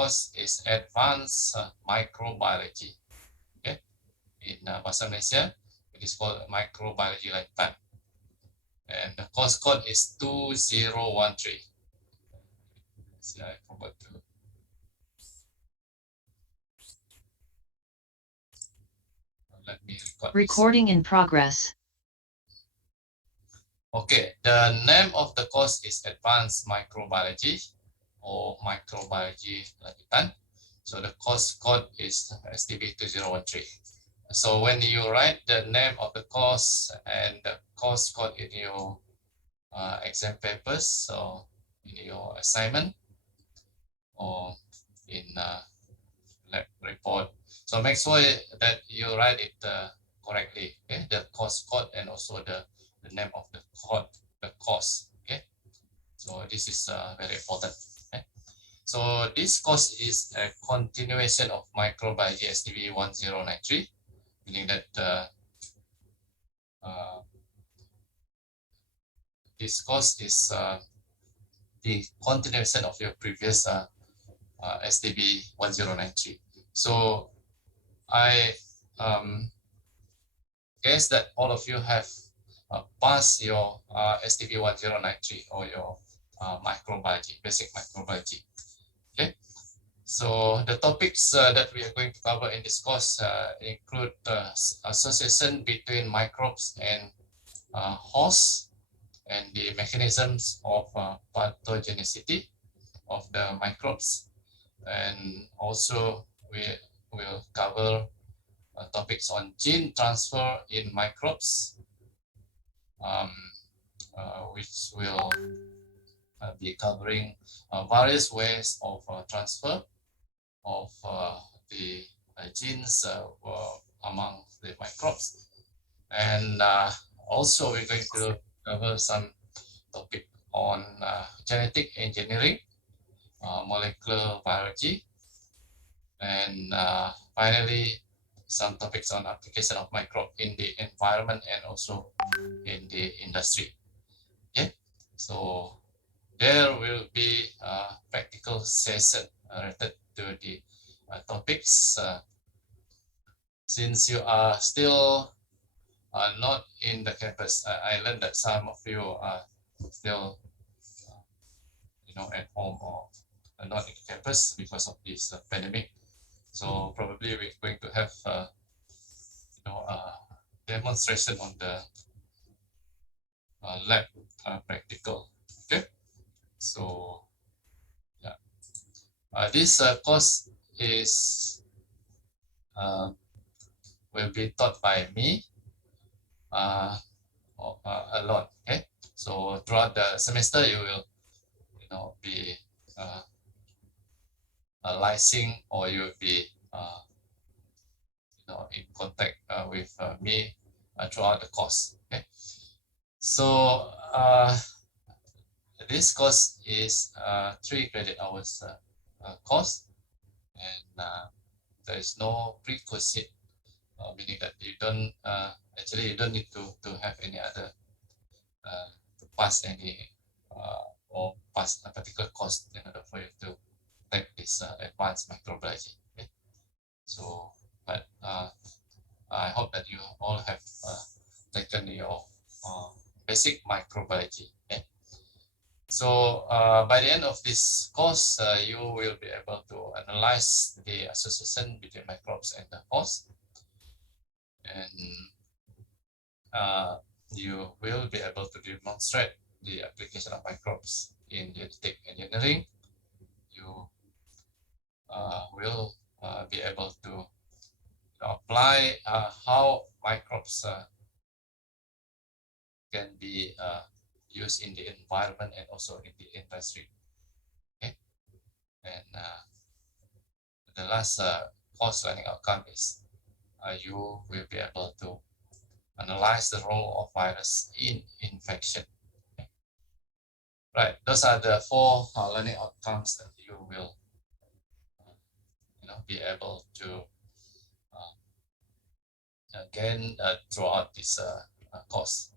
course is Advanced Microbiology. Okay, in Bahasa Malaysia, it is called Microbiology Lifetime. And the course code is 2013. See, I forgot to. Let me record Recording in progress. Okay, the name of the course is Advanced Microbiology or Microbiology Lanjutan. So the course code is STB2013. So when you write the name of the course and the course code in your exam papers, so in your assignment or in lab report, so make sure that you write it correctly, okay? The course code and also the name of the course, okay? So this is very important. Okay? So this course is a continuation of Microbiology STB1093, meaning that this course is the continuation of your previous STB 1093. So I guess that all of you have passed your STB 1093 or your microbiology, basic microbiology. Okay. So the topics that we are going to cover in this course include association between microbes and hosts and the mechanisms of pathogenicity of the microbes. And also we will cover topics on gene transfer in microbes, which will be covering various ways of transfer of the genes among the microbes. And also we're going to cover some topic on genetic engineering, molecular biology, and finally some topics on application of microbe in the environment and also in the industry. Okay, so there will be a practical session related to the topics. Since you are still not in the campus, I learned that some of you are still, at home or not in campus because of this pandemic. So probably we're going to have, a demonstration on the lab practical. Okay, so yeah, this course is will be taught by me alone. Okay, so throughout the semester you will be licensing or you'll be in contact with me throughout the course. Okay, so this course is 3 credit hours course, and there is no prerequisite, meaning that you don't actually you don't need to have any other to pass any or pass a particular course in order for you to take this advanced microbiology. Okay? So, but I hope that you all have taken your basic microbiology. Okay? So by the end of this course, you will be able to analyze the association between microbes and the host, and you will be able to demonstrate the application of microbes in genetic engineering. You will be able to apply how microbes can be used in the environment and also in the industry. Okay, and the last course learning outcome is you will be able to analyze the role of virus in infection. Okay. Right, those are the 4 learning outcomes that you will be able to gain throughout this course.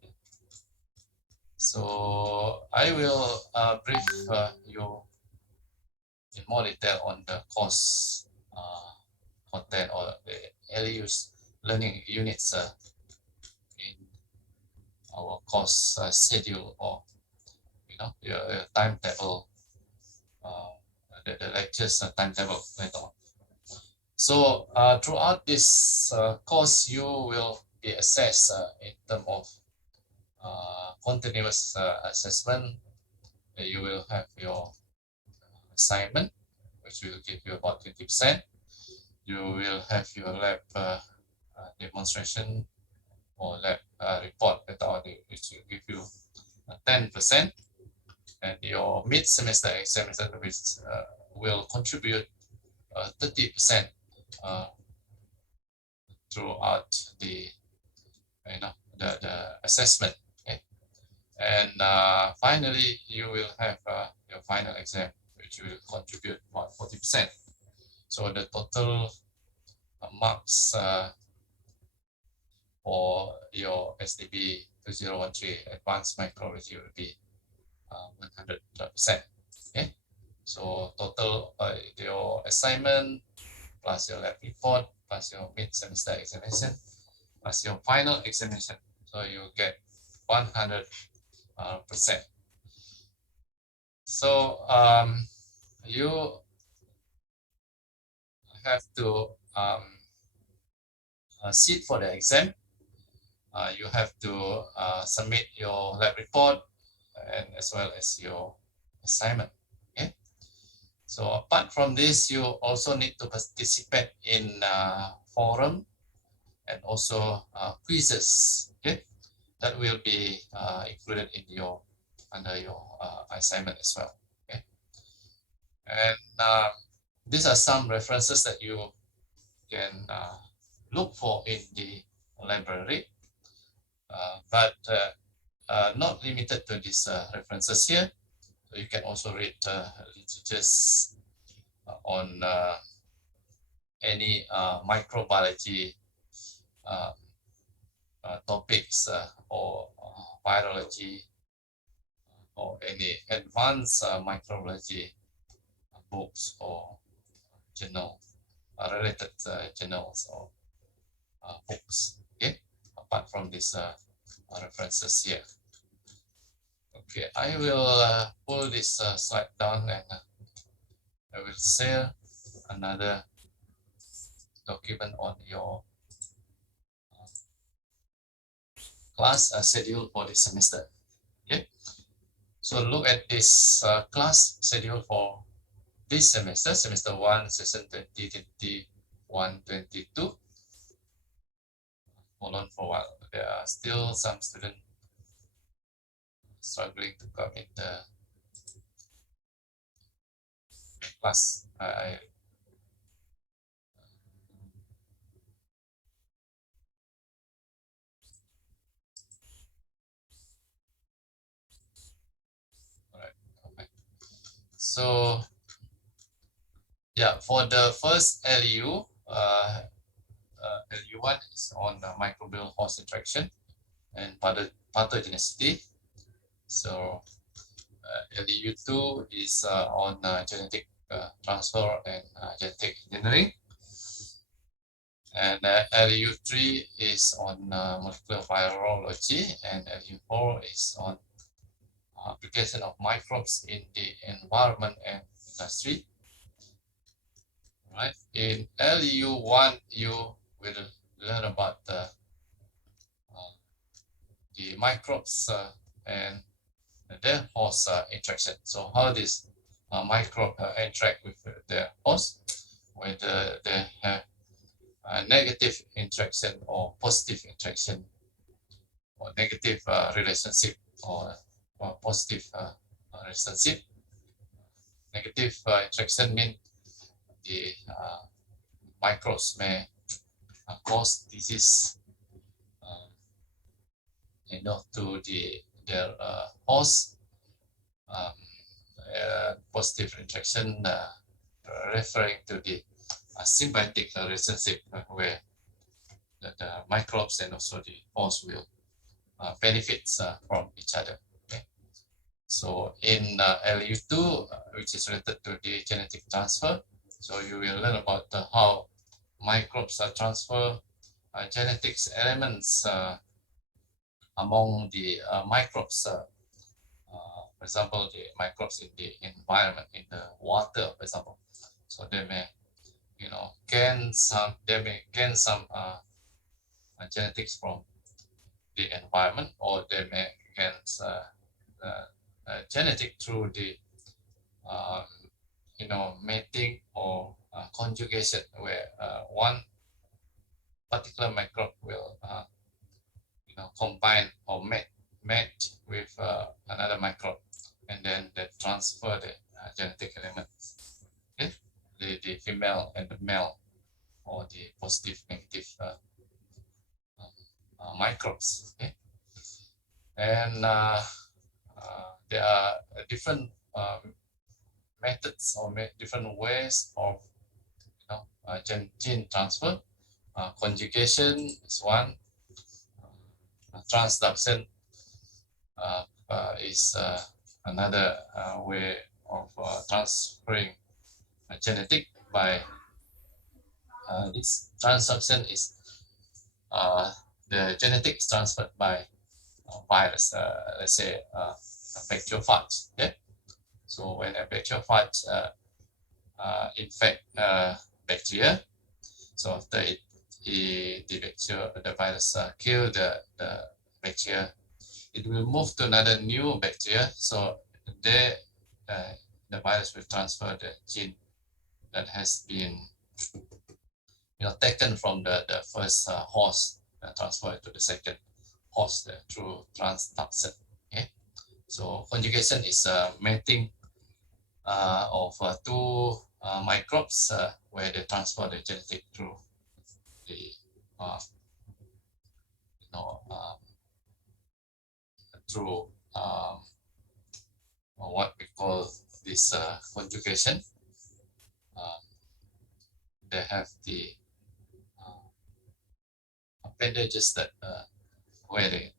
So I will brief you in more detail on the course content or the LU's learning units in our course schedule, or your timetable, the lectures timetable later on. So throughout this course, you will be assessed in terms of continuous assessment. You will have your assignment, which will give you about 20%. You will have your lab demonstration or lab report which will give you 10%. And your mid-semester examination, which will contribute 30% throughout the the assessment. Okay? And finally, you will have your final exam, which will contribute about 40%. So the total marks for your STB 2013 Advanced Microbiology will be 100%. Okay, so total your assignment plus your lab report plus your mid-semester examination plus your final examination, so you get 100%. So you have to sit for the exam. You have to submit your lab report and as well as your assignment. Okay. So apart from this, you also need to participate in forum and also quizzes. Okay, that will be included in your under your assignment as well. Okay, and these are some references that you can look for in the library, but not limited to these references here. So you can also read literatures on any microbiology topics or virology or any advanced microbiology books or journal related journals or books. Okay, apart from these references here. Okay, I will pull this slide down and I will share another document on your class schedule for this semester. Okay, so look at this class schedule for this semester, semester 1, session 2021-22. Hold on for a while. There are still some students struggling to come in the class. All right. Okay. So yeah, for the first LU, LU1 is on microbial host interaction and pathogenicity. So LU2 is on genetic transfer and genetic engineering. And LU3 is on molecular virology, and LU4 is on application of microbes in the environment and industry. Right. In LU1, you will learn about the microbes and their host interaction. So how this microbe interact with their host, whether they have a negative interaction or positive interaction, or negative relationship or positive relationship. Negative interaction means the microbes may cause disease to their host. Positive interaction referring to the symbiotic relationship where the microbes and also the host will benefit from each other. Okay. So in LU2, which is related to the genetic transfer, so you will learn about how microbes transfer genetics elements among the microbes. For example, the microbes in the environment, in the water, for example. So they may, gain some genetics from the environment, or they may gain genetic through the um, mating or conjugation, where one particular microbe will combine or mate with another microbe, and then they transfer the genetic elements. Okay, the female and the male, or the positive negative microbes. Okay, and there are different methods or different ways of gene transfer. Conjugation is one. Transduction is another way of transferring genetic by this transduction is the genetics transferred by virus, let's say bacteriophage. Okay, so when a bacteriophage infect bacteria, so after the virus kill the bacteria, it will move to another new bacteria. So they, the virus will transfer the gene that has been taken from the first host, transferred to the second host through transduction. Okay, so conjugation is mating of two microbes where they transfer the genetic through the you know through what we call this conjugation. They have the appendages that where they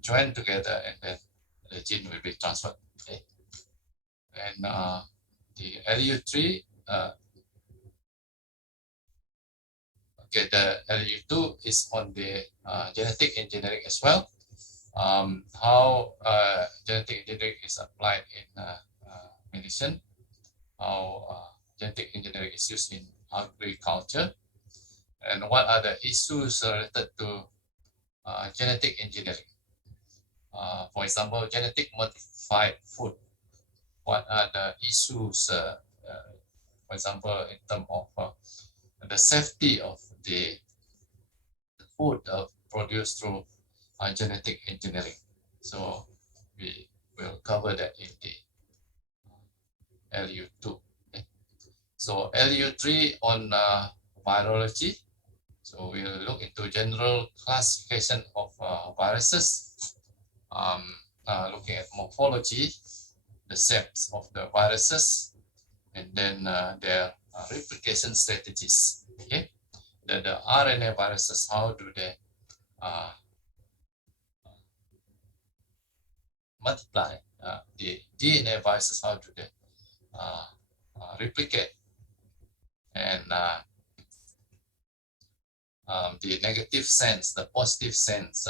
join together, and then the gene will be transferred. Okay, and the LU3, okay, the LU2 is on the genetic engineering as well. How genetic engineering is applied in medicine, how genetic engineering is used in agriculture, and what are the issues related to genetic engineering. For example, genetic modified food. What are the issues, for example, in terms of the safety of the food produced through genetic engineering? So we will cover that in the LU2. Okay. So LU3 on virology. So we'll look into general classification of viruses, looking at morphology, the shapes of the viruses, and then their replication strategies. Okay, the RNA viruses, how do they multiply? The DNA viruses, how do they replicate? And the negative sense, the positive sense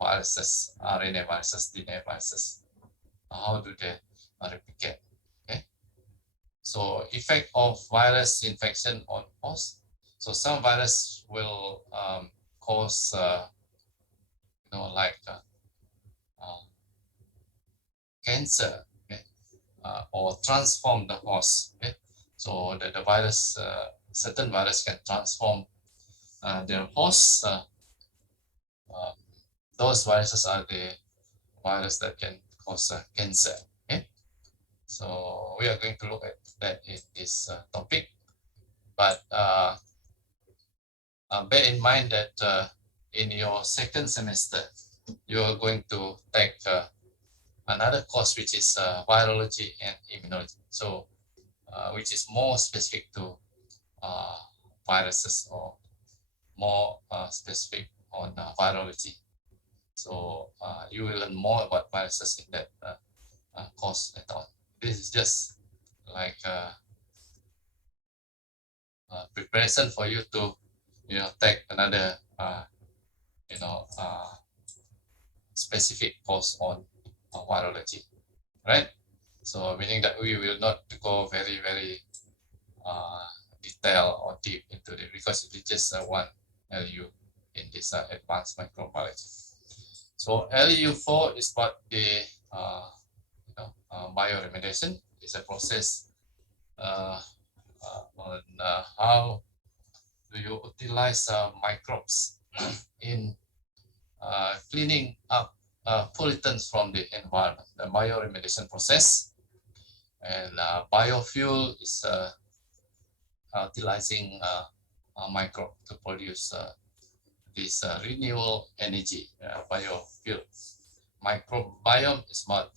viruses, RNA viruses, DNA viruses, how do they replicate? Okay, so effect of virus infection on host. So some virus will cause, like cancer, okay? Or transform the host. Okay? So the virus, certain virus can transform their hosts. Those viruses are the virus that can cause cancer. Okay? So we are going to look at that in this topic. But bear in mind that in your second semester, you are going to take another course, which is virology and immunology. So which is more specific to viruses, or more specific on virology. So you will learn more about viruses in that course later on. This is just like preparation for you to take another specific course on virology, right? So meaning that we will not go very uh, detail or deep into it because it is just one LU in this advanced microbiology. So LU4 is about the bioremediation. It's a process on how do you utilize microbes in cleaning up pollutants from the environment, the bioremediation process. And biofuel is utilizing microbe to produce this renewable energy, biofuel. Microbiome is about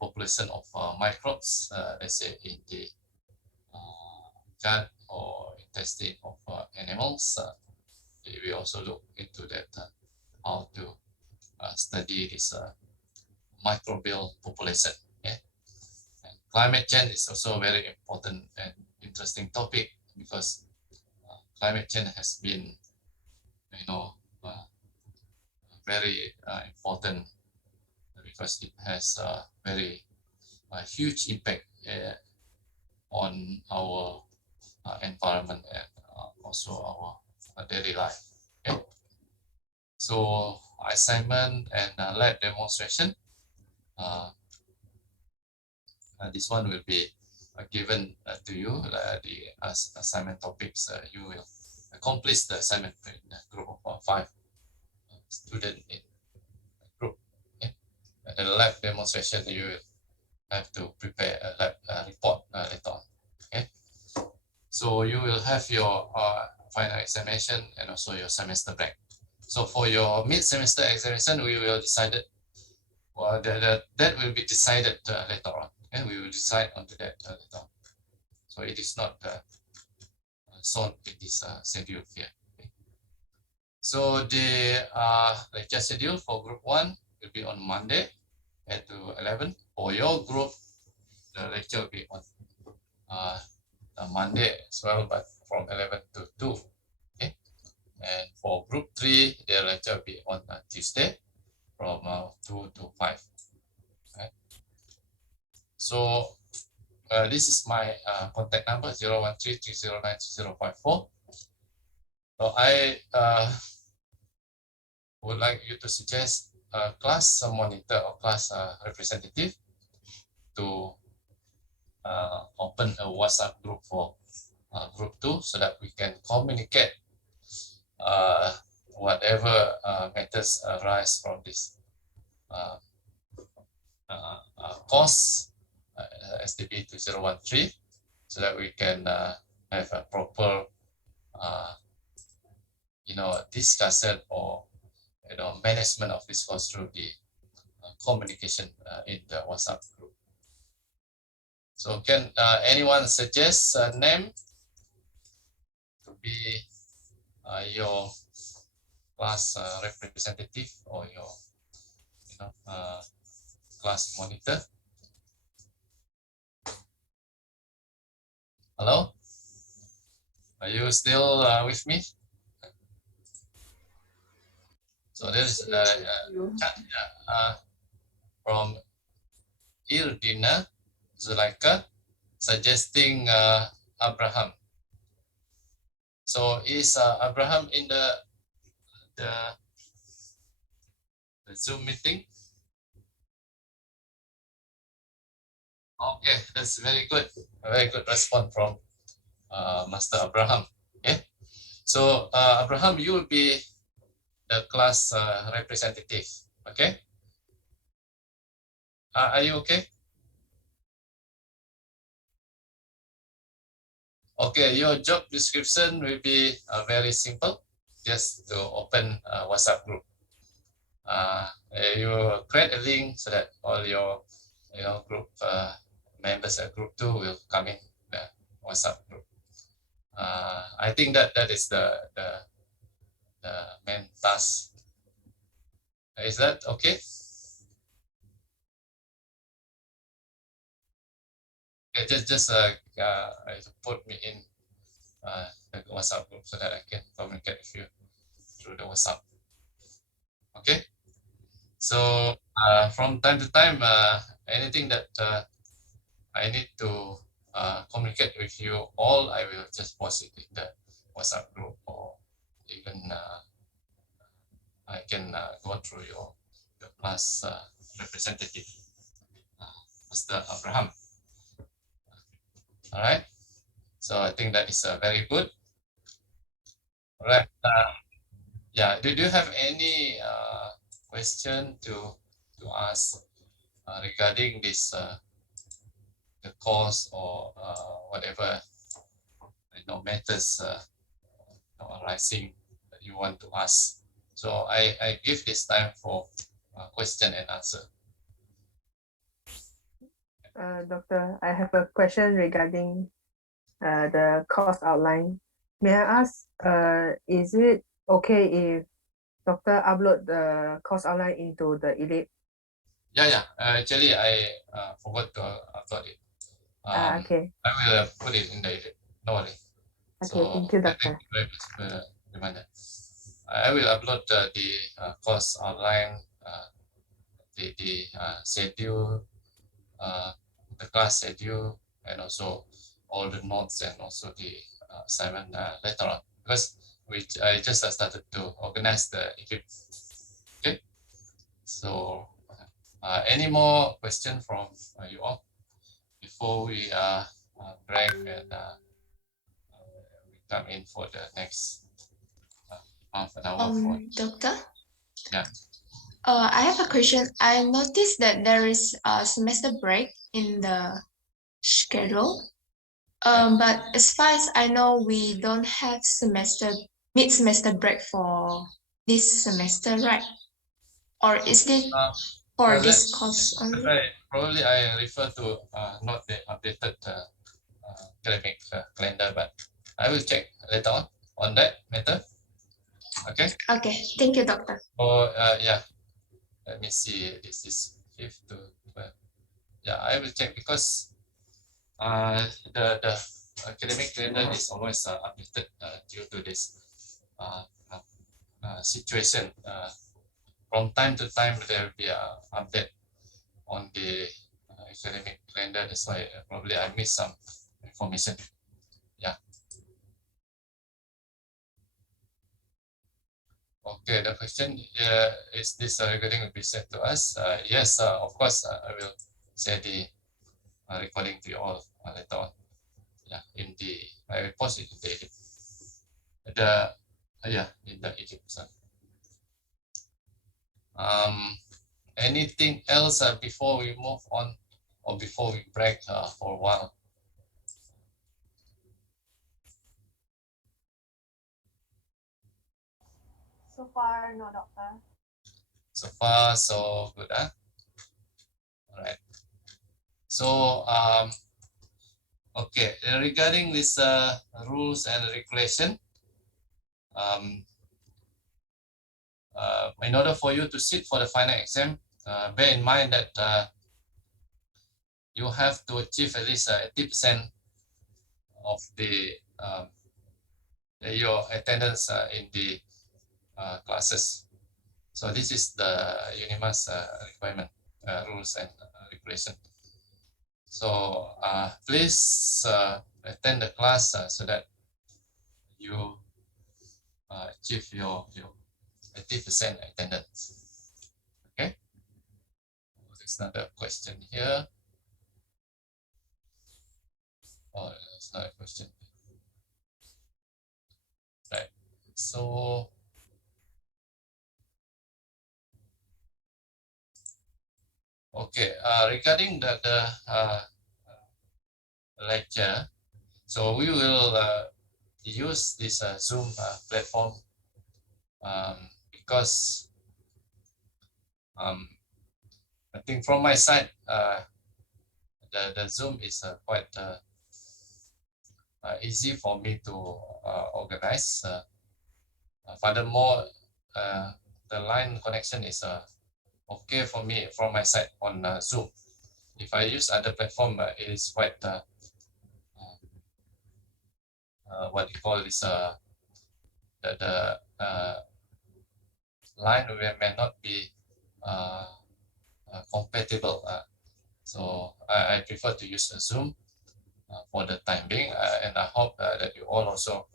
population of microbes, let's say in the gut or intestine of animals. We also look into that how to study this microbial population. Okay? And climate change is also a very important and interesting topic because climate change has been, very important because it has a very huge impact on our environment and also our daily life. Okay? So assignment and lab demonstration. This one will be given to you. The assignment topics, you will accomplish the assignment in a group of 5 students in a group. Okay? And the lab demonstration, you will have to prepare a lab report later on. Okay? So you will have your final examination and also your semester break. So for your mid-semester examination, we will decide it. Well, that will be decided later on, and we will decide onto that later on. So it is not shown in this schedule here. Okay. So the lecture schedule for group 1 will be on Monday at 11. For your group, the lecture will be on Monday as well, but from 11 to 2. Okay. And for group 3, the lecture will be on Tuesday from 2 to 5. Right. So this is my contact number 013-309-054. So I would like you to suggest a class monitor or class representative to open a WhatsApp group for group 2 so that we can communicate whatever matters arise from this course STB2013 so that we can have a proper discussion or management of this course through the communication in the WhatsApp group. So can anyone suggest a name to be your class representative or your class monitor? Hello? Are you still with me? So there is a chat from Irdina Zulaika suggesting Abraham. So is Abraham in the Zoom meeting? Okay, that's very good. A very good response from Master Abraham. Okay, so Abraham, you will be the class representative. Okay, are you okay? Okay, your job description will be very simple. Just to open a WhatsApp group. You create a link so that all your group members at group 2 will come in the WhatsApp group. I think that is the the main task. Is that okay? Okay, just put me in the WhatsApp group so that I can communicate with you through the WhatsApp. Okay. So from time to time, anything that I need to communicate with you all, I will just post it in the WhatsApp group, or even I can go through your class representative, Mr. Abraham. All right. So I think that is very good. All right. Yeah. Do you have any question to ask regarding this the course, or whatever matters arising that you want to ask? So I give this time for question and answer. Doctor, I have a question regarding the course outline. May I ask, is it okay if Doctor upload the course outline into the ELIT? Yeah. Actually, I forgot to upload it. Okay. I will put it in the edit. No worry. Okay, thank you, Thank Doctor. you very much for the reminder. I will upload the course outline, the schedule, the class schedule, and also all the notes, and also the assignment later on, because I just started to organize the equip. Okay. So any more question from you all before we break and we come in for the next half an hour? Doctor? Yeah. I have a question. I noticed that there is a semester break in the schedule. But as far as I know, we don't have mid-semester break for this semester, right? Or is it for this course only? Probably I refer to not the updated academic calendar, but I will check later on that matter. Okay. Okay, thank you, Doctor. So yeah, let me see. This is 5th to 12th. Yeah, I will check, because the academic calendar is always updated due to this situation. From time to time, there will be an update on the academic calendar. That's why probably I missed some information. Yeah. Okay, the question is this recording will be sent to us? Yes, of course, I will share the recording to you all later on. Yeah, I will post it in in the Egypt. Anything else before we move on, or before we break for a while? So far, no, Doctor. So far, so good, huh? All right. So, okay, regarding this rules and regulation, in order for you to sit for the final exam, bear in mind that you have to achieve at least 80% of your attendance in the classes. So this is the UNIMAS requirement, rules and regulation. So please attend the class so that you achieve your 80% attendance. Okay. There's another question here. Oh, it's not a question. Right. So okay, regarding the lecture, so we will use this Zoom platform because I think from my side, the Zoom is quite easy for me to organize. Furthermore, the line connection is okay for me from my side on Zoom. If I use other platform, it is quite what you call this the line may not be compatible. So I prefer to use Zoom for the time being, and I hope that you all also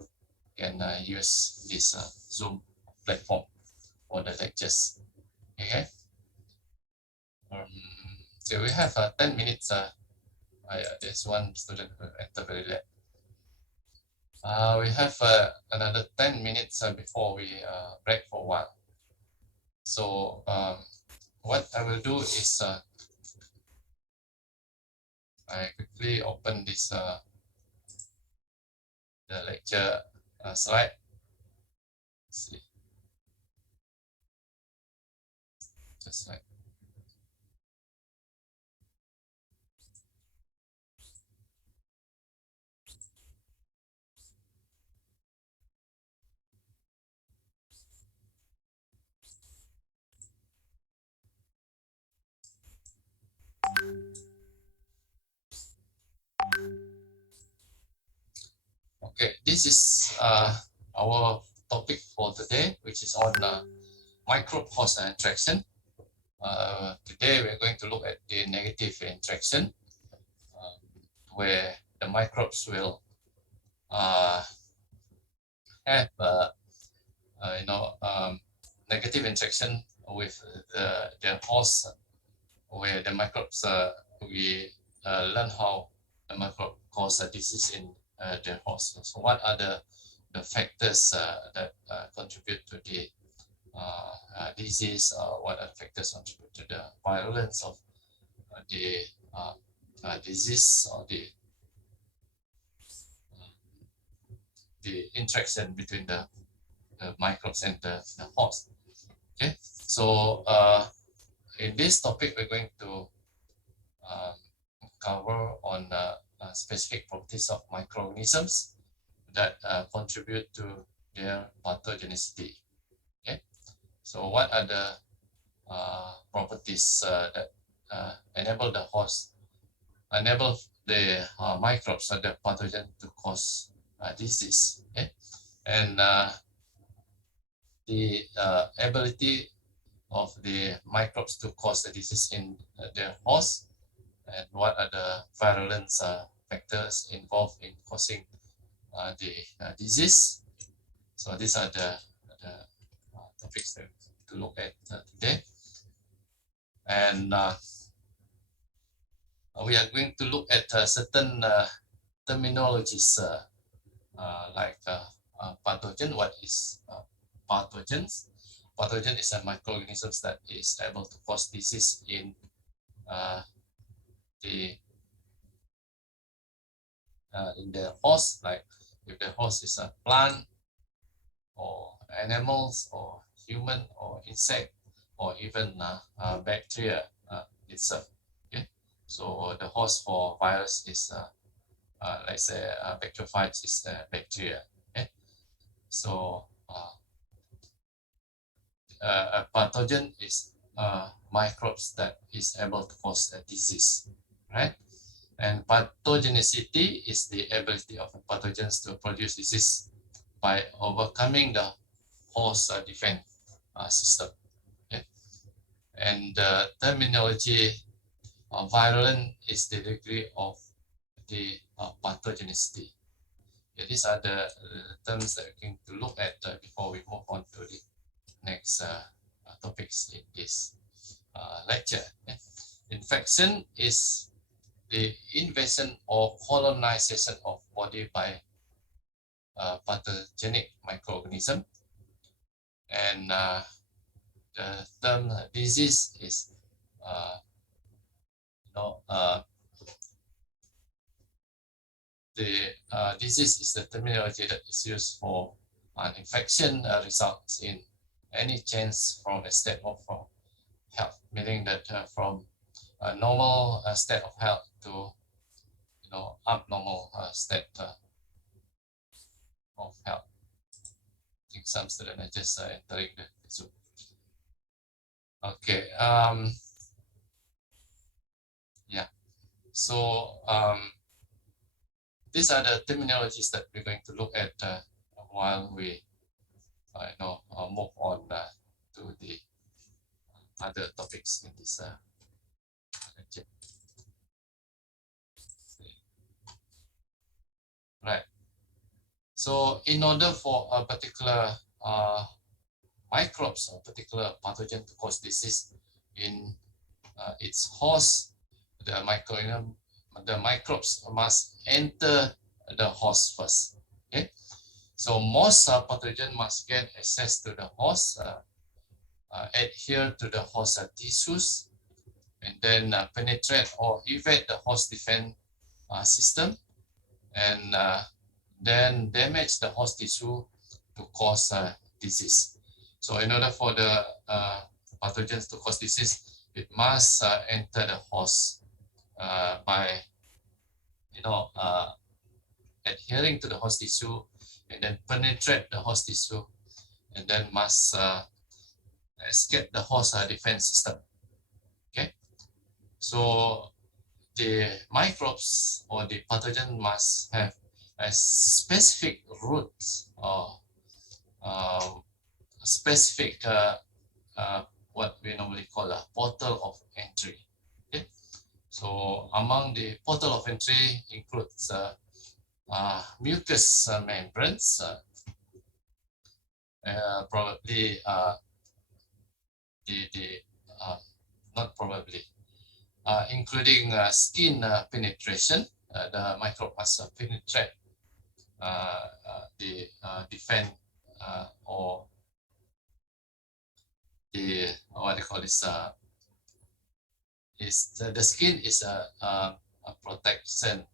can use this Zoom platform for the lectures. Okay. So we have 10 minutes. There's one student who entered very late. We have another 10 minutes before we break for a while. So what I will do is I quickly open this the lecture slide. Let's see. Just like okay, this is our topic for today, which is on microbe host interaction. Today we're going to look at the negative interaction, where the microbes will have negative interaction with the host, where the microbes we learn how the microbe cause a disease in the host. So what are the factors that contribute to the disease? What are the factors contribute to the virulence of the disease, or the interaction between the microbes and the host? Okay, so in this topic we're going to cover on specific properties of microorganisms that contribute to their pathogenicity. Okay, so what are the properties that enable the microbes or the pathogen to cause disease? Okay, and the ability of the microbes to cause the disease in their host, and what are the virulence factors involved in causing the disease. So these are the topics that to look at today. And we are going to look at certain terminologies like pathogen. What is pathogens? Pathogen is a microorganisms that is able to cause disease in the host, like if the host is a plant or animals or human or insect or even bacteria itself. Okay, so the host for virus is let's say bacteriophages is bacteria. Okay, so a pathogen is microbes that is able to cause a disease, right? And pathogenicity is the ability of pathogens to produce disease by overcoming the host defense system. Okay? And the terminology virulent is the degree of the pathogenicity. Okay, these are the terms that we're going to look at before we move on to the next topics in this lecture. Okay? Infection is the invasion or colonization of body by pathogenic microorganism, and the term disease is the disease is the terminology that is used for an infection results in any change from a state of health, meaning that from a normal state of health to abnormal state of health. think some students are just entering the Zoom. Okay. Yeah. So these are the terminologies that we're going to look at while we move on to the other topics in this lecture. Right. So in order for a particular microbes or particular pathogen to cause disease in its host, the microbes must enter the host first. Okay, so most pathogen must get access to the host, adhere to the host tissues, and then penetrate or evade the host defense system, and then damage the host tissue to cause disease. So in order for the pathogens to cause disease, it must enter the host by adhering to the host tissue, and then penetrate the host tissue, and then must escape the host defense system. Okay, so the microbes or the pathogen must have a specific route or specific what we normally call a portal of entry. Okay, so among the portal of entry includes mucous membranes, probably not probably, including skin penetration. The microbe must penetrate the defend or the what they call this is the skin is a protection,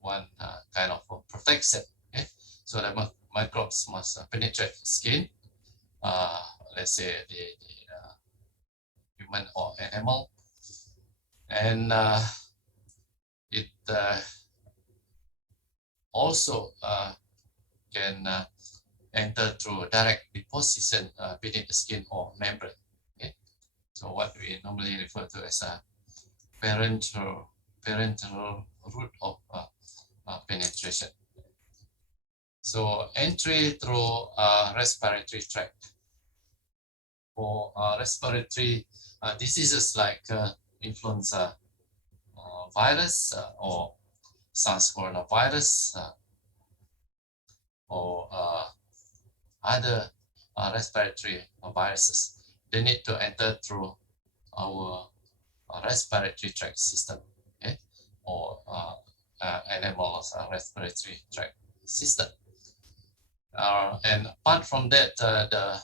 one kind of a protection. Okay, so the microbes must penetrate the skin. Let's say the human or animal, and it also can enter through direct deposition beneath the skin or membrane. Okay, so what we normally refer to as a parenteral route of penetration. So entry through respiratory tract. For respiratory diseases like influenza virus or SARS coronavirus or other respiratory viruses, they need to enter through our respiratory tract system, okay, or animals respiratory tract system. And apart from that, the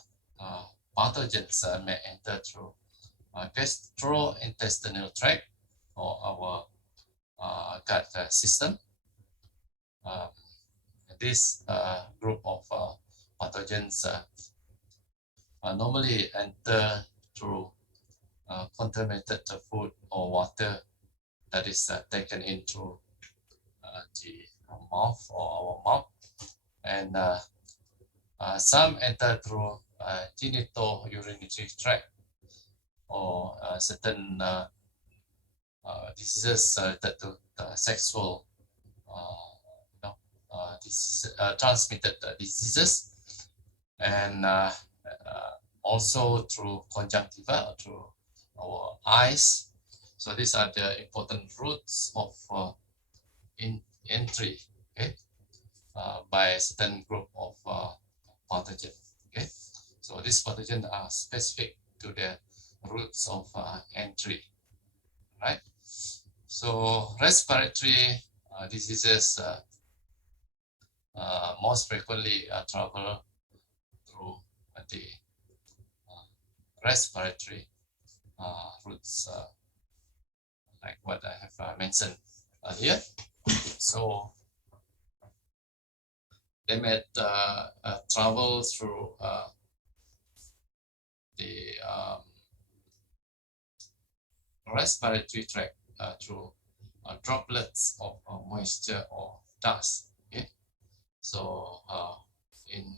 pathogens may enter through gastrointestinal tract or our gut system. This group of pathogens normally enter through contaminated food or water that is taken into the mouth or our mouth, and some enter through genitourinary tract or certain diseases related to sexual transmitted diseases, and also through conjunctiva or through our eyes. So these are the important routes of entry, okay, by a certain group of pathogen. Okay, so these pathogens are specific to the routes of entry, right? So respiratory diseases most frequently travel through the respiratory routes, like what I have mentioned earlier. So they may travel through the respiratory tract through droplets of moisture or dust. Okay, so in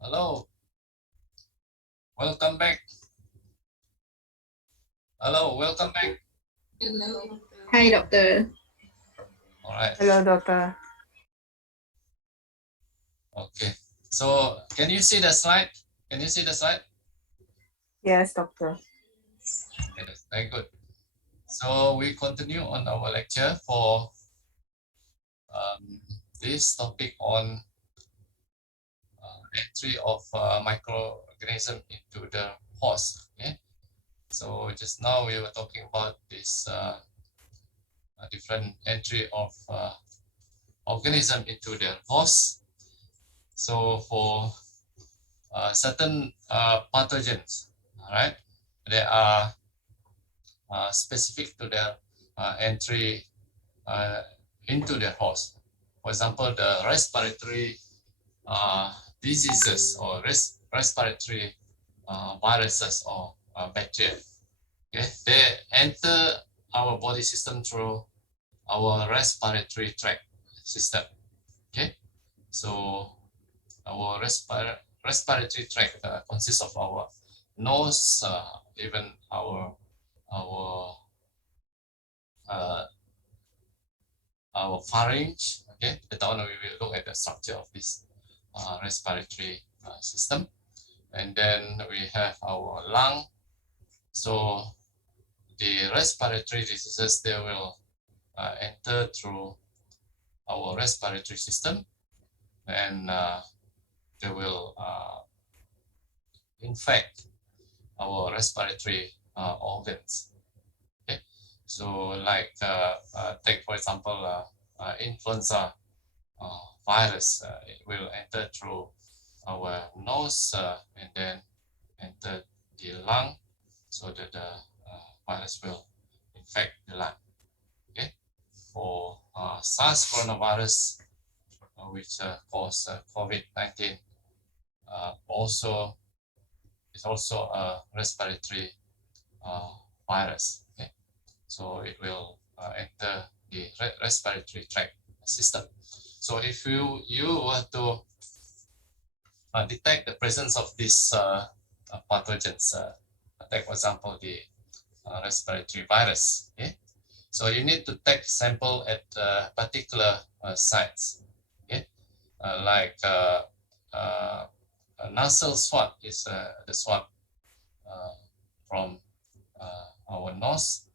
Hello, welcome back. Hello, welcome back. Hi, doctor. All right. Hello, doctor. Okay. So can you see the slide? Can you see the slide? Yes, doctor. Okay, that's very good. So we continue on our lecture for this topic on entry of microorganism into the host. Okay. So just now we were talking about this different entry of organism into the host. So for certain pathogens, all right, they are specific to their entry into their host. For example, the respiratory diseases or respiratory viruses or bacteria. Okay, they enter our body system through our respiratory tract system. Okay, so our respiratory tract consists of our nose, even our uh, our pharynx. Okay, later on we will look at the structure of this respiratory system, and then we have our lung. So the respiratory diseases, they will enter through our respiratory system, and they will infect our respiratory organs. Okay, so like take for example influenza virus. It will enter through our nose and then enter the lung, so that the virus will infect the lung. Okay, for SARS coronavirus, which caused COVID-19, also is also a respiratory virus. Okay, so it will enter the respiratory tract system. So if you were to detect the presence of these pathogens, take for example the respiratory virus. Okay, so you need to take sample at particular sites. Okay, like a nasal swab is the swab from our nose,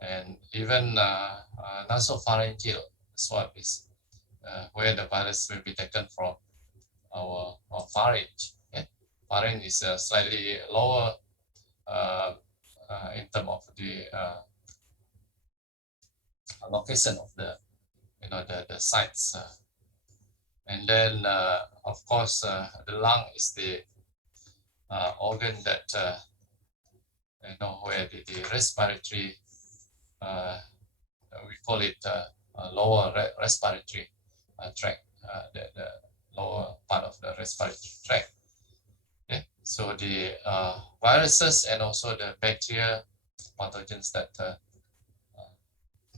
and even nasopharyngeal swab is where the virus will be taken from our pharynx. Okay? Pharynx is slightly lower in terms of the location of the the sites, and then of course the lung is the organ that where the respiratory we call it lower respiratory tract, the lower part of the respiratory tract. Okay, so the viruses and also the bacteria pathogens that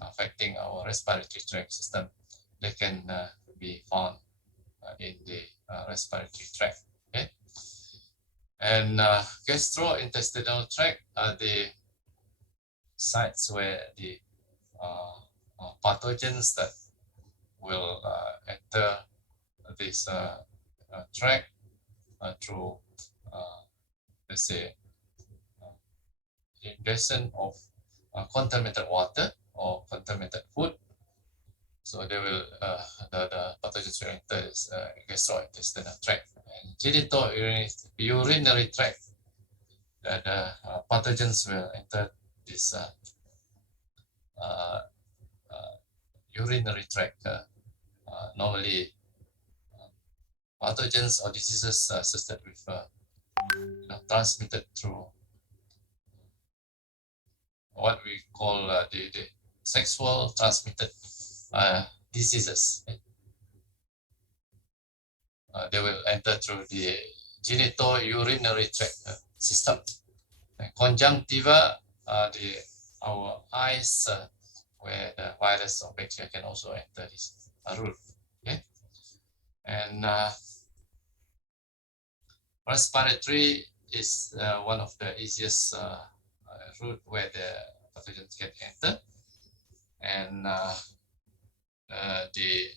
affecting our respiratory tract system, they can be found in the respiratory tract. Okay, and gastrointestinal tract are the sites where the pathogens that will enter this tract through, let's say, ingestion of contaminated water or contaminated food. So they will the pathogens will enter this gastrointestinal tract. And genital urinary tract, the pathogens will enter this urinary tract. Normally, pathogens or diseases associated with transmitted through what we call the sexual transmitted diseases. They will enter through the genitourinary tract system. And conjunctiva, our eyes, where the virus or bacteria can also enter this route. Okay, and respiratory is one of the easiest route where the pathogens can enter, and the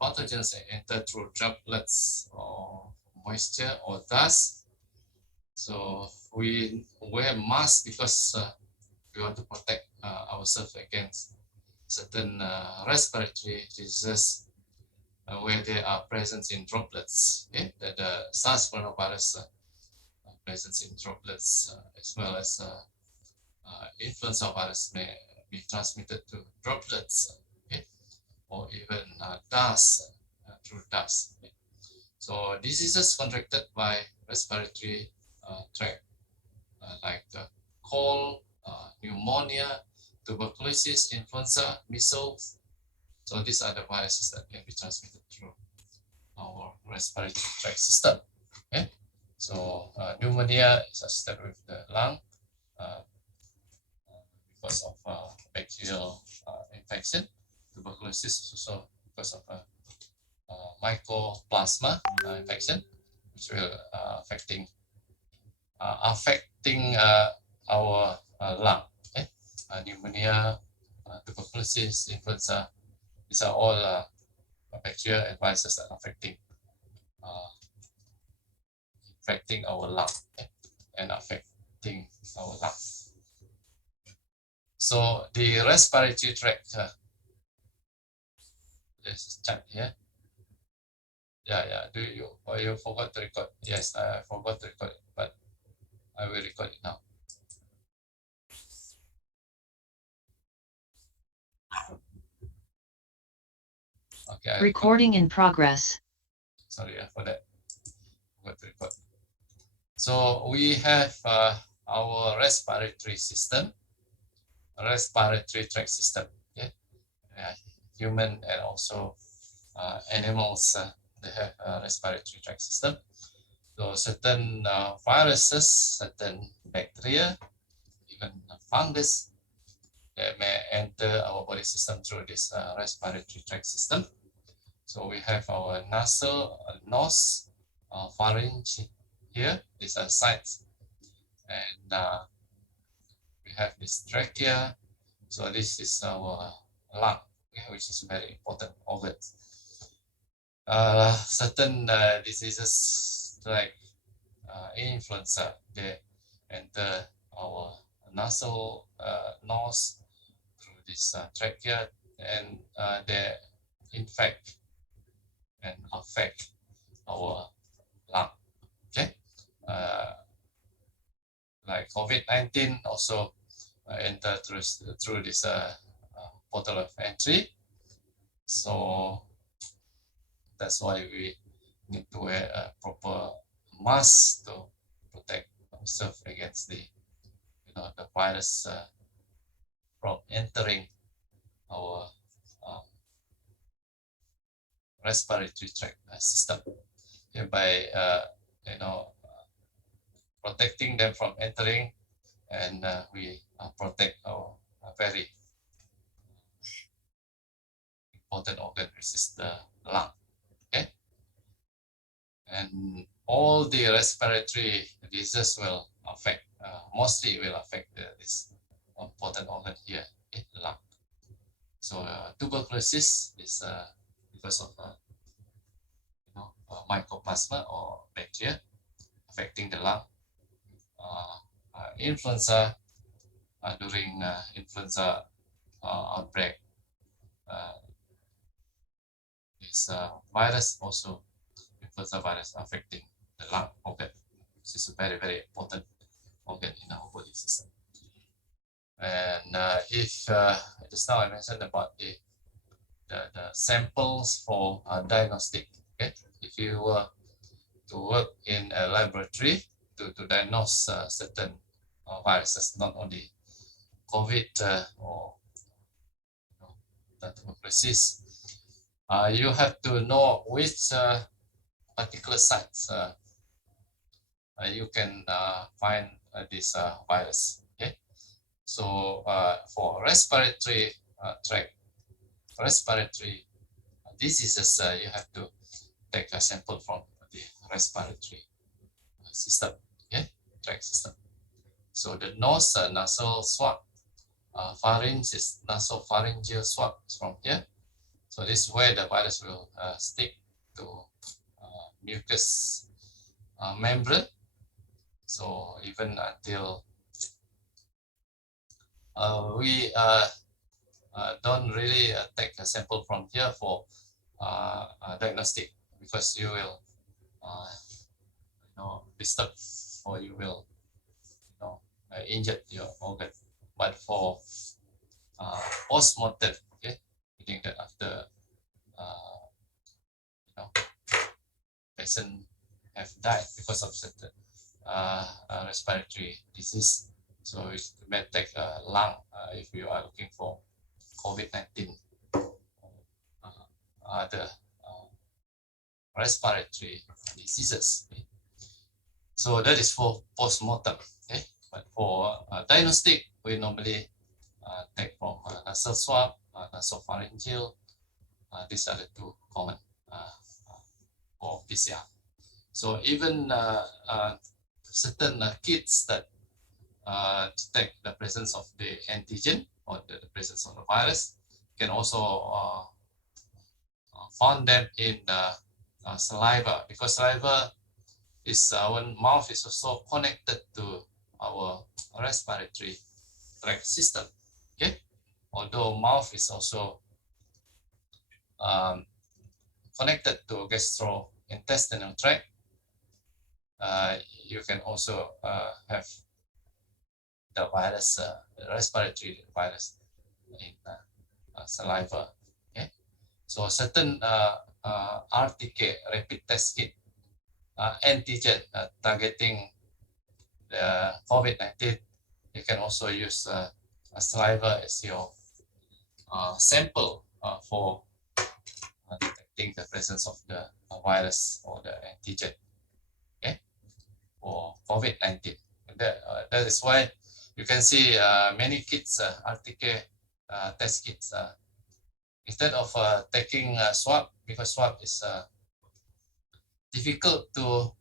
pathogens enter through droplets or moisture or dust. So we wear masks because we want to protect ourselves against certain respiratory diseases where they are present in droplets. Okay? The SARS coronavirus presence in droplets, as well as influenza virus may be transmitted to droplets, okay? Or even dust, through dust. Okay? So diseases contracted by respiratory tract, like cold, pneumonia, tuberculosis, influenza, measles. So these are the viruses that can be transmitted through our respiratory tract system. Okay? So pneumonia is associated with the lung because of bacterial infection. Tuberculosis is also because of mycoplasma infection, which will affecting our lung. Okay? Pneumonia, tuberculosis, influenza. These are all bacteria and viruses that are affecting our lung, okay? And affecting our lung. So the respiratory tract, let's chat here. Yeah. Do you forgot to record? Yes, I forgot to record it, but I will record it now. Okay. Recording in progress. Sorry for that. Forgot to record. So we have our respiratory system, respiratory tract system. Okay? Human and also animals, they have a respiratory tract system. So certain viruses, certain bacteria, even fungus, they may enter our body system through this respiratory tract system. So we have our nasal, nose, pharynx here. These are sites. and we have this trachea. So this is our lung, which is very important organ. Certain diseases like influenza, they enter our nasal nose through this trachea, and they infect and affect our lung. Okay, like COVID-19 also enter through this portal of entry. So that's why we need to wear a proper mask to protect ourselves against the the virus from entering our respiratory tract system. By protecting them from entering, and we protect our very important organ, which is the lung. Okay, and all the respiratory diseases will affect, mostly will affect this important organ here, okay, the lung. So tuberculosis is because of mycoplasma or bacteria affecting the lung. Influenza, during influenza outbreak, this virus also, influenza virus affecting the lung organ, which is a very, very important organ in our body system. And if just now I mentioned about the samples for diagnostic, okay, if you were to work in a laboratory to diagnose certain viruses, not only COVID or tuberculosis, you have to know which particular sites you can find this virus. Okay, so for respiratory tract, respiratory diseases, you have to take a sample from the respiratory system, okay, tract system. So the nose, nasal swab, pharynx is nasopharyngeal swab from here. So this is where the virus will stick to mucous membrane. So even until we don't really take a sample from here for diagnostic, because you will disturb, or you will injure your organ. But for post-mortem, okay, meaning that after patient have died because of certain respiratory disease, so it may take a lung if you are looking for COVID-19 other respiratory diseases. Okay? So that is for post-mortem. Okay, but for diagnostic, we normally take from nasal swab, nasopharyngeal. These are the two common for PCR. So even certain kits that detect the presence of the antigen or the presence of the virus can also found them in saliva, because saliva is, our mouth is also connected to our respiratory tract system. Okay, although mouth is also connected to gastrointestinal tract, you can also have the virus, respiratory virus in saliva. Okay, so certain RTK, rapid test kit, antigen targeting the COVID-19, you can also use saliva as your sample for detecting the presence of the virus or the antigen, okay, for COVID-19. That is why you can see many kits, RTK test kits, instead of taking a swab, because swab is difficult to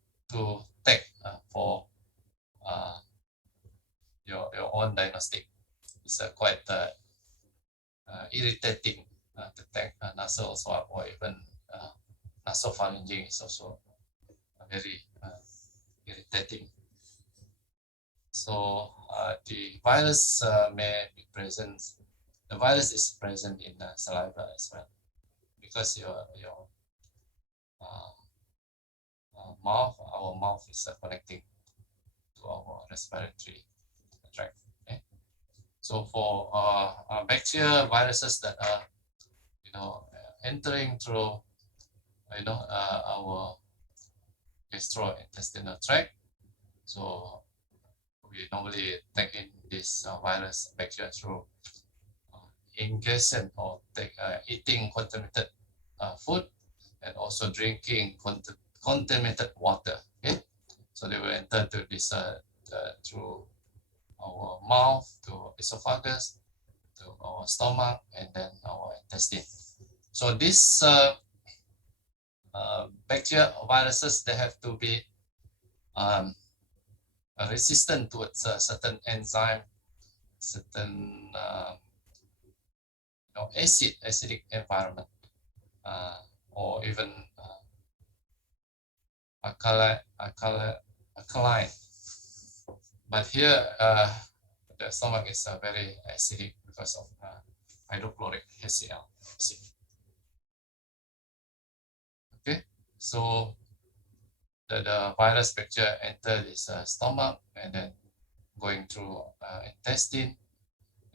take for your own diagnostic. It's quite irritating to take nasal swab or even nasopharyngeal is also very irritating. So the virus may be present. The virus is present in saliva as well, because your mouth, our mouth is connecting to our respiratory tract. Okay? So for bacteria, viruses that are entering through our gastrointestinal tract, so we normally take in this virus bacteria through ingestion or eating contaminated food, and also drinking contaminated water. Okay, so they will enter to this through our mouth, to esophagus, to our stomach, and then our intestine. So these bacteria or viruses, they have to be resistant towards a certain enzyme, certain acidic environment, or even alkaline. But here the stomach is very acidic because of hydrochloric HCl. Okay, so the virus bacteria enter this stomach, and then going through intestine,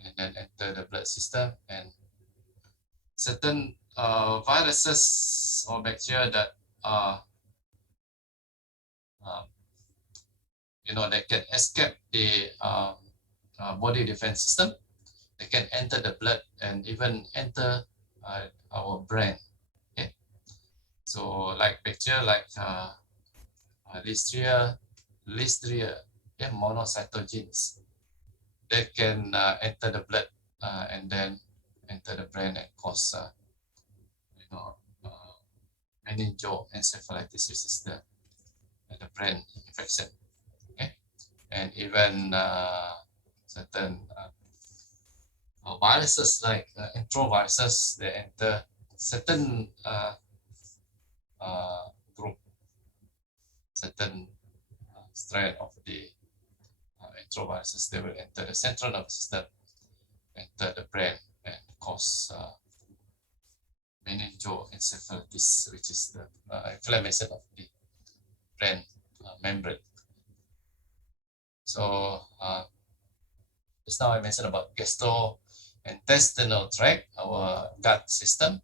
and then enter the blood system, and certain viruses or bacteria that are they can escape the body defense system. They can enter the blood and even enter our brain. Okay, so like bacteria like Listeria, monocytogenes, they can enter the blood and then enter the brain and cause meningoencephalitis, which is the brain infection. Okay, and even certain viruses like enteroviruses, they enter certain group, certain strain of the enteroviruses. They will enter the central nervous system, enter the brain, and cause meningoencephalitis, which is the inflammation of the brain membrane. So just now I mentioned about gastrointestinal tract, our gut system.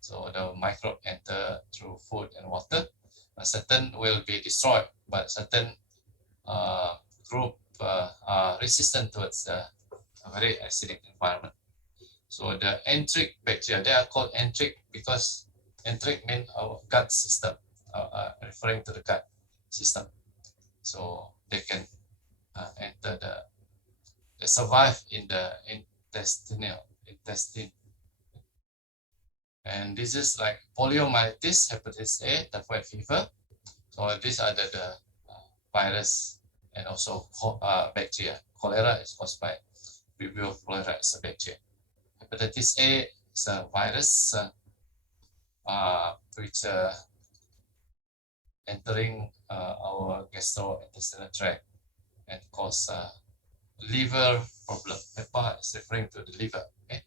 So the microbe enter through food and water. Certain will be destroyed, but certain group are resistant towards a very acidic environment. So the enteric bacteria, they are called enteric because enteric means our gut system, referring to the gut system. So they can enter they survive in the intestine. And this is like poliomyelitis, hepatitis A, typhoid fever. So these are the virus and also bacteria. Cholera is caused by Vibrio cholera, is a bacteria. Hepatitis A is a virus which entering our gastrointestinal tract and cause liver problem. HEPA is referring to the liver. Okay?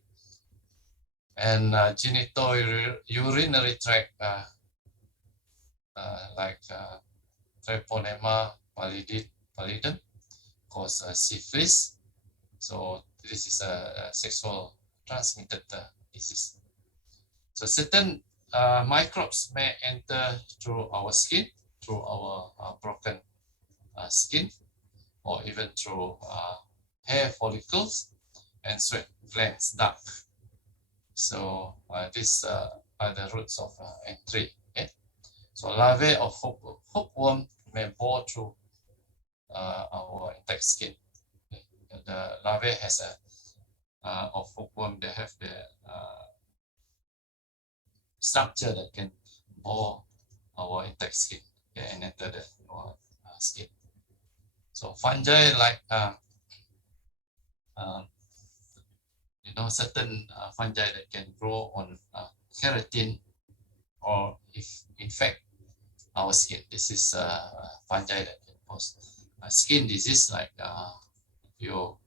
And genitourinary tract like Treponema pallidum cause syphilis. So this is a sexual transmitted disease. So certain microbes may enter through our skin, through our broken skin, or even through hair follicles and sweat glands duct. So these are the roots of entry. Okay? So larvae of hookworm may bore through our intact skin. Okay? The larvae has of hookworm, they have the structure that can bore our intact skin, okay, and enter the skin. So fungi like certain fungi that can grow on keratin, or if infect our skin. This is fungi that can cause skin disease, like you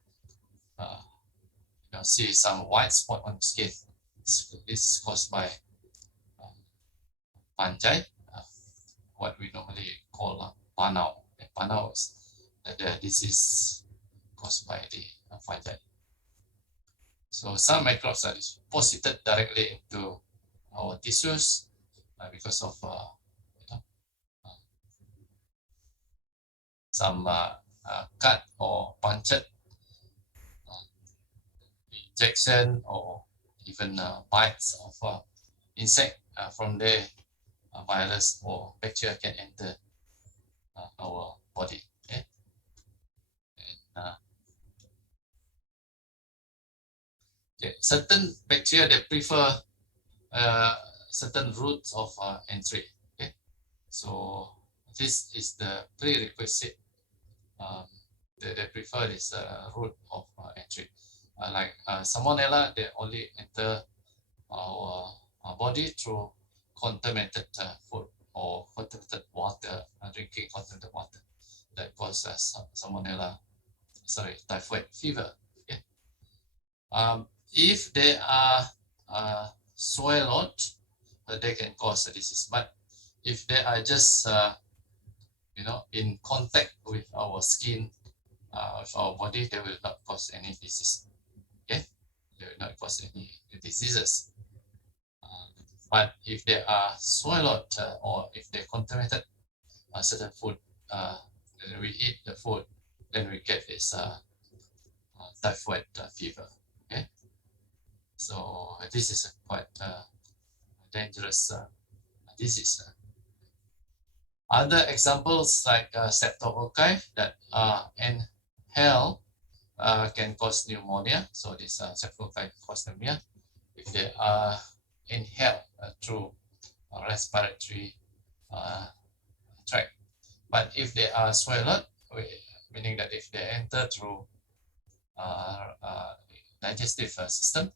see some white spot on skin. It's caused by fungi, what we normally call panau. Panau is the disease caused by the fungi. So some microbes are deposited directly into our tissues because of some cut or punctured injection, or even bites of insect. From there, a virus or bacteria can enter our body. Okay? And, certain bacteria, they prefer certain routes of entry. Okay? So this is the prerequisite. They prefer this route of entry. Like Salmonella, they only enter our body through contaminated food or contaminated water, drinking contaminated water, that causes Salmonella, typhoid fever. Okay? If they are swallowed, they can cause a disease. But if they are just in contact with our skin, with our body, they will not cause any disease. Okay, they will not cause any diseases. But if they are swallowed, or if they contaminated certain food, then we eat the food, then we get this typhoid fever. Okay, so this is a quite dangerous disease. Other examples like streptococci that inhale can cause pneumonia. So this streptococci cause pneumonia if they are inhaled through respiratory tract. But if they are swallowed, meaning that if they enter through digestive system,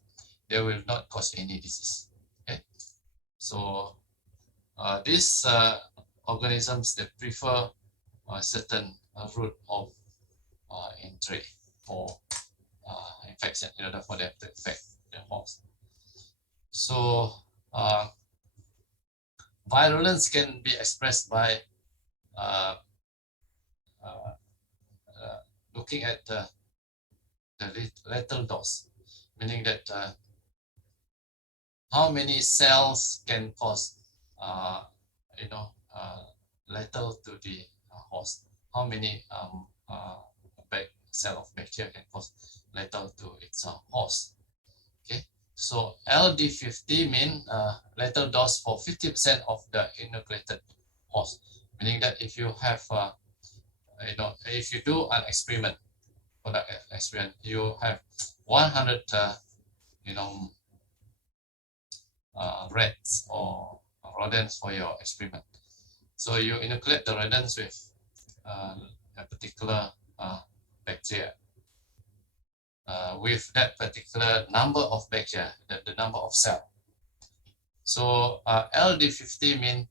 they will not cause any disease. Okay, so these organisms, they prefer a certain route of entry for infection in order for them to infect the host. So virulence can be expressed by looking at the lethal dose, meaning that how many cells can cause lethal to the host. How many cell of bacteria can cause lethal to its host. Okay, so LD50 means lethal dose for 50% of the inoculated host, meaning that if you have if you do an experiment, you have 100 rats or rodents for your experiment. So you inoculate the rodents with a particular bacteria. With that particular number of bacteria, the number of cell. So LD50 means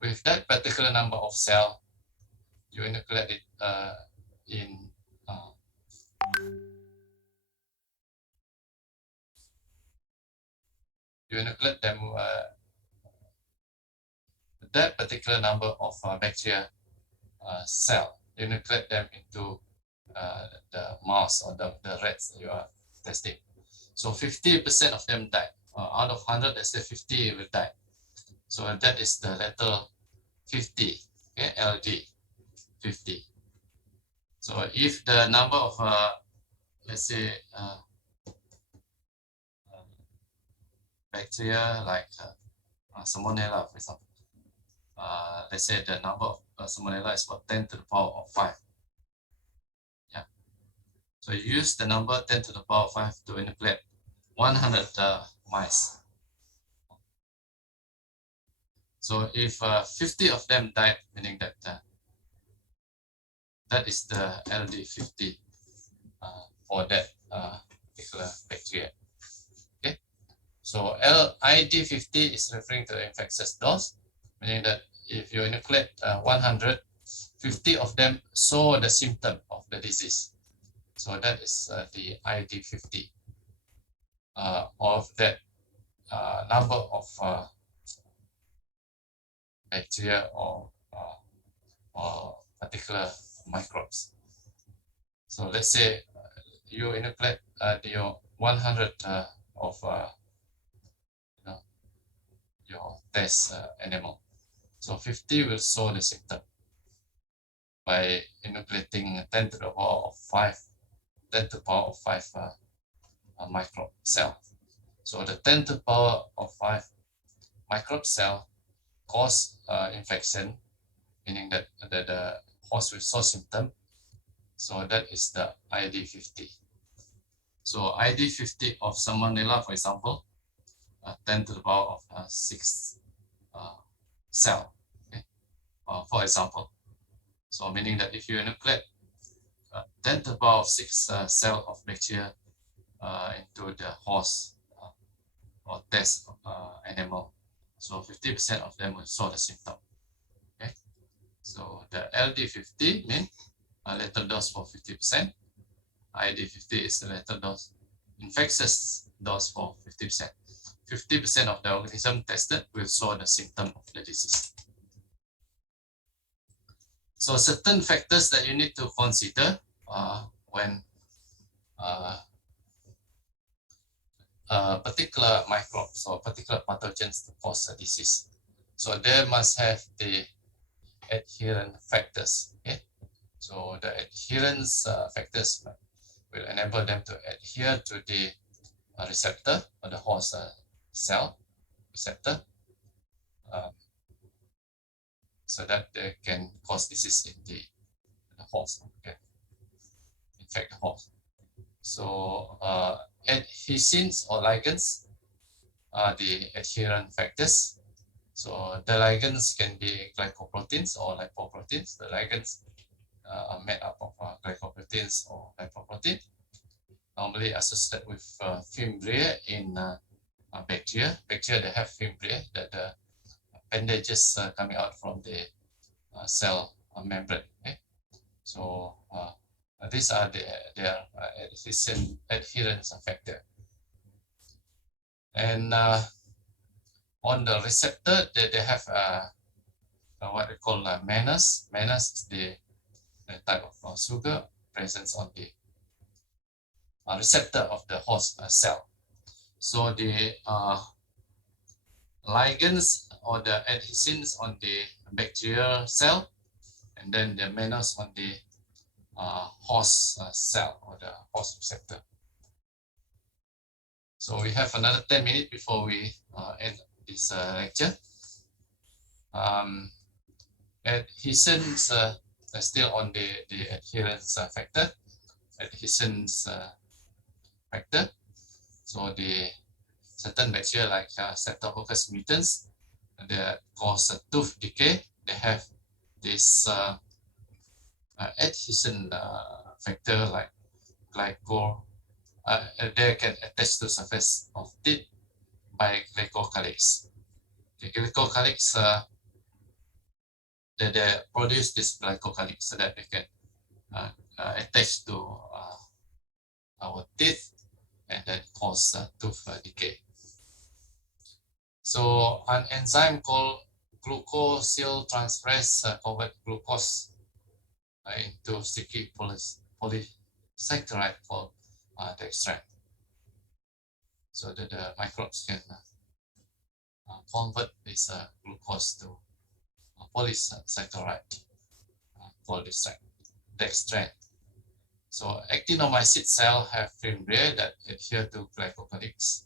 with that particular number of cell, you inoculate it you inoculate them that particular number of bacteria cell. You inoculate them into the mouse or the rats you are testing. So 50% of them die. Out of 100, let's say 50 will die. So that is the lethal 50, okay, LD 50. So if the number of, let's say, bacteria like Salmonella, for example, let's say the number of Salmonella is about 10 to the power of 5. Yeah. So you use the number 10 to the power of 5 to inoculate 100 mice. So if 50 of them died, meaning that that is the LD50 for that particular bacteria. Okay, so ID50 is referring to the infectious dose, meaning that if you inoculate 150 of them show the symptom of the disease. So that is the ID50 of that number of bacteria or particular microbes. So let's say you inoculate your 100 of your test animal. So 50 will show the symptom by inoculating 10 to the power of 5, 10 to the power of 5 microbe cell. So the 10 to the power of 5 microbe cell cause infection, meaning that the host will show symptom. So that is the ID50. So ID50 of Salmonella, for example, 10 to the power of 6 cell, okay? For example. So meaning that if you inoculate 10 to the power of 6 cell of bacteria into the host or test animal, so 50% of them will show the symptom. Okay, so the LD50 means a lethal dose for 50%. ID50 is the lethal dose, infectious dose for 50%. 50% of the organism tested will show the symptom of the disease. So certain factors that you need to consider when particular microbes or particular pathogens to cause a disease. So they must have the adherent factors. Okay? So the adherence factors will enable them to adhere to the receptor or the host cell receptor, so that they can cause disease in the host, okay, infect the host. So adhesins or ligands are the adherent factors. So the ligands can be glycoproteins or lipoproteins. The ligands are made up of glycoproteins or lipoprotein, normally associated with fimbriae in bacteria. Bacteria that have fimbriae, that the appendages coming out from the cell membrane. Okay? So these are their adherence factor. And on the receptor, they have what we call manners. Manners is the type of sugar presence on the receptor of the host cell. So the ligands or the adhesins on the bacterial cell, and then the manners on the host cell or the host receptor. So we have another 10 minutes before we end this lecture. Adhesins are still on the adherence factor. Adhesins factor. So the certain bacteria like Streptococcus mutans that cause tooth decay, they have this adhesion factor like glycol. They can attach to surface of teeth by glycocalyx. The glycocalyx they produce this glycocalyx so that they can attach to our teeth and then cause tooth decay. So an enzyme called glucosyltransferase convert glucose into sticky polysaccharide called dextran. So that the microbes can convert this glucose to polysaccharide called dextran. So actinomycete cells have fimbriae that adhere to glycocalyx,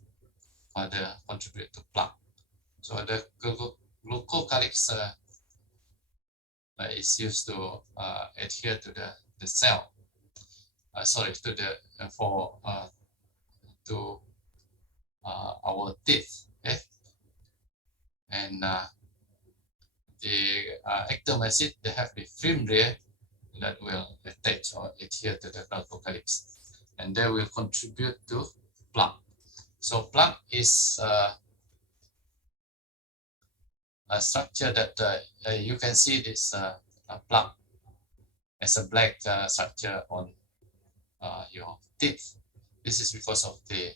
further contribute to plaque. So the glucocalyx is used to adhere to the cell. To the to our teeth. Okay? And the actinomycete, they have the fimbriae that will attach or adhere to the glycocalyx. and they will contribute to plaque. So plaque is a structure that you can see this plaque as a black structure on your teeth. This is because of the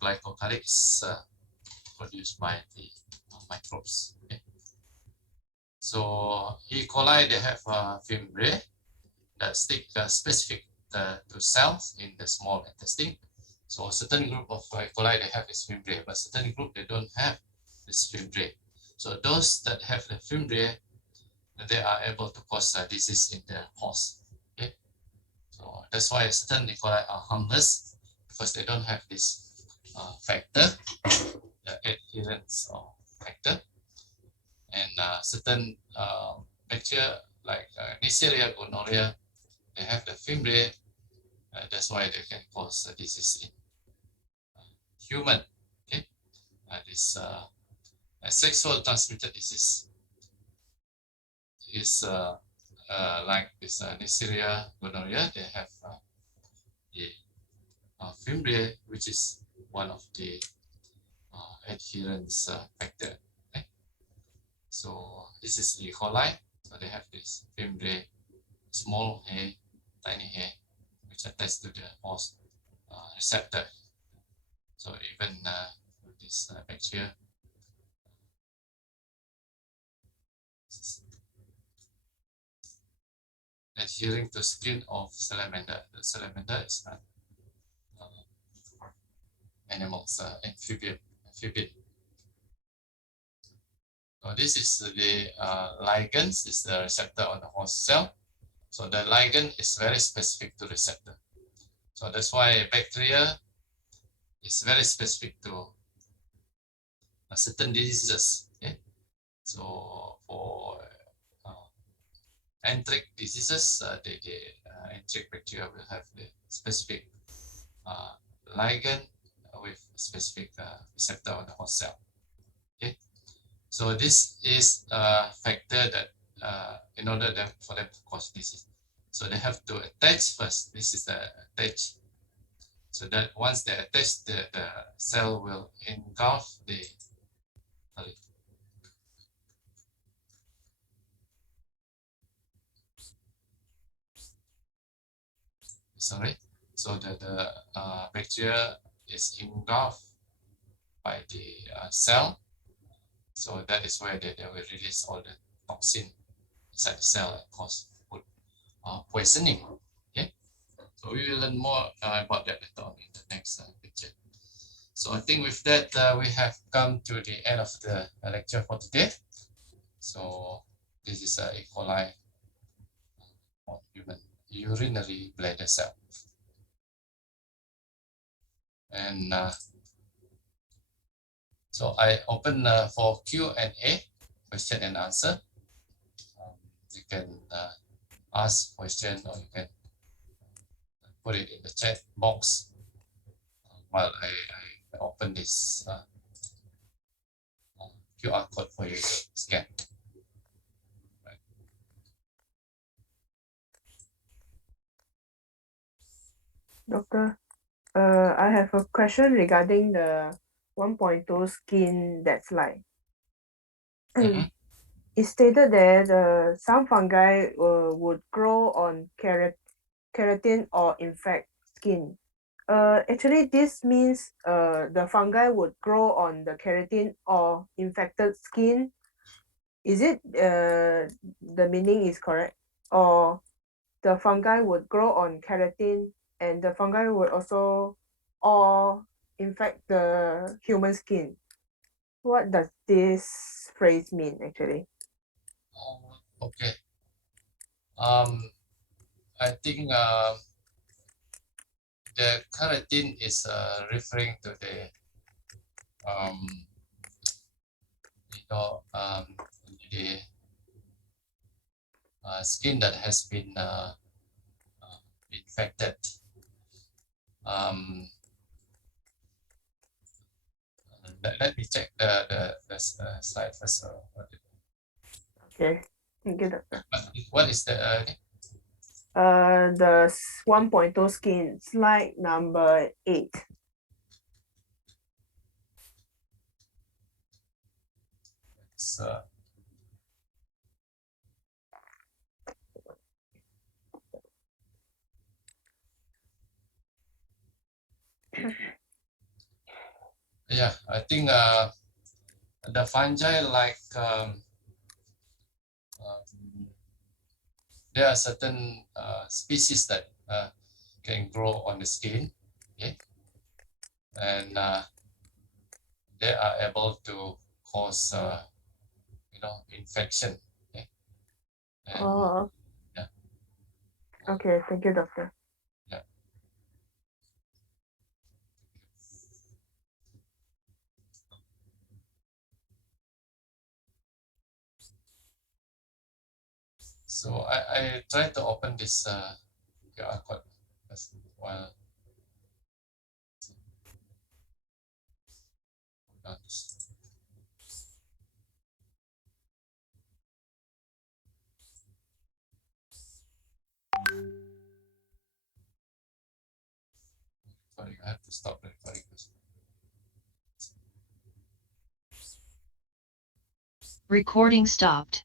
glycocalyx produced by the microbes. Okay. So E. coli, they have fimbriae that stick specific to cells in the small intestine. So a certain group of E. coli they have this fimbriae, but certain group they don't have this fimbriae. So those that have the fimbriae, they are able to cause disease in the host. Okay, so that's why certain E. coli are harmless because they don't have this factor, the adherence or factor, and certain bacteria like Neisseria gonorrhea, they have the fimbriae. That's why they can cause disease in human. Okay, this sexual transmitted disease is like this Neisseria gonorrhea. They have the fimbriae, which is one of the adherence factor. Okay? So this is E. coli. So they have this fimbriae, small hair, tiny hair, which attach to the host receptor. So even this bacteria adhering to skin of salamander. The salamander is not animals, amphibian. So this is the ligands, is the receptor on the host cell. So the ligand is very specific to receptor. So that's why bacteria is very specific to certain diseases. Okay? So for enteric diseases, the enteric bacteria will have the specific ligand with specific receptor on the host cell. Okay, so this is a factor that in order for them to cause disease, so they have to attach first. This is the attach. So that once they attach, the cell will engulf the so the bacteria is engulfed by the cell. So that is where they will release all the toxin inside the cell and cause food poisoning. Okay, so we will learn more about that later on in the next lecture. So I think with that we have come to the end of the lecture for today. So this is E. coli on human urinary bladder cell. And so I open for Q&A, question and answer. You can ask question or you can put it in the chat box while I open this QR code for you to scan. Right. Doctor, I have a question regarding the 1.2 skin that slide. It stated that some fungi would grow on keratin or infect skin. Actually, this means the fungi would grow on the keratin or infected skin. Is it the meaning is correct? Or the fungi would grow on keratin and the fungi would also or infect the human skin? What does this phrase mean actually? Okay. I think the keratin is referring to the the skin that has been infected. Let me check the slide first. Okay, thank you, doctor. What is the The 1.2 scheme, slide number 8. So yeah, I think the fungi like there are certain species that can grow on the skin, okay, and they are able to cause infection, okay, and Oh, yeah. okay. Thank you, doctor. Yeah. So I try to open this QR code as well. Sorry, I have to stop the recording. Recording stopped.